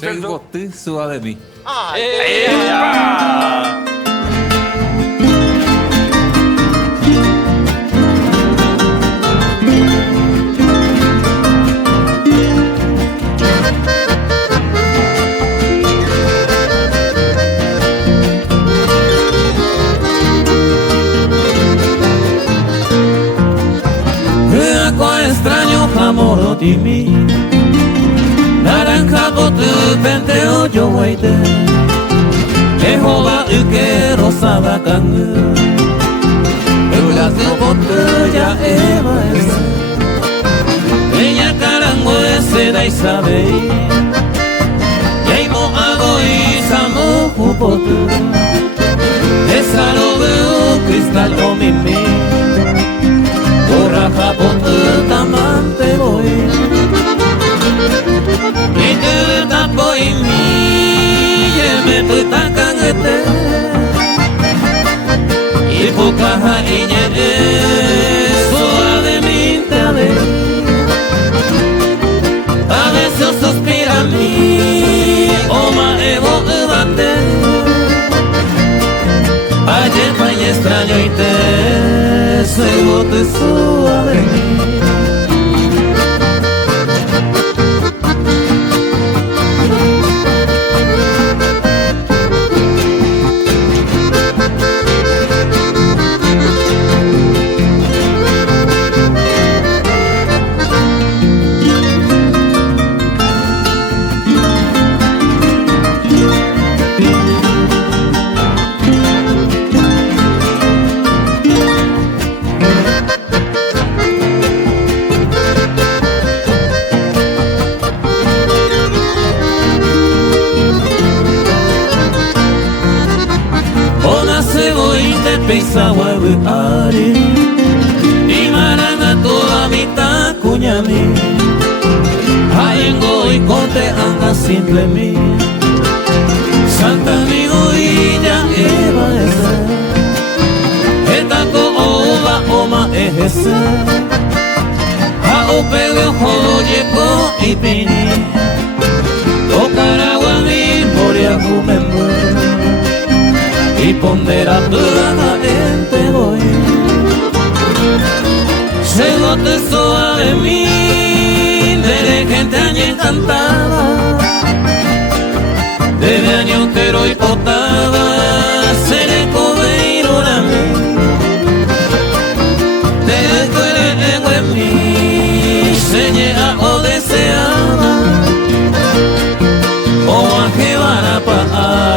Se bote sua de mí. Extraño amor de mí, naranja bote penteo yo waite, Jehová que rosada cangue, el lazo bote ya eva esa, ella carango ese da isabe, ya mo hago y samo jupote, esa lo veo cristal o mimi. Raja bote tamante voy y te tapo y mi que me puta cangete y poca jañe suavemente a veces suspira mi oma evo debate ayer fue extraño y te se bote suave de mí. Pisa huevo ari y maranga toda mitad cuñami ayengo y corte anga simple mi Santa amigo y ya eva ese etaco ova oma ejese a opego joyeko y pini o caragua mi moria jumembo y pondera toda gente voy se bote suave de mí de gente año encantada de año entero y potada seré cobeiro a mí de tu eres en mí se llega o deseaba o a que van a pagar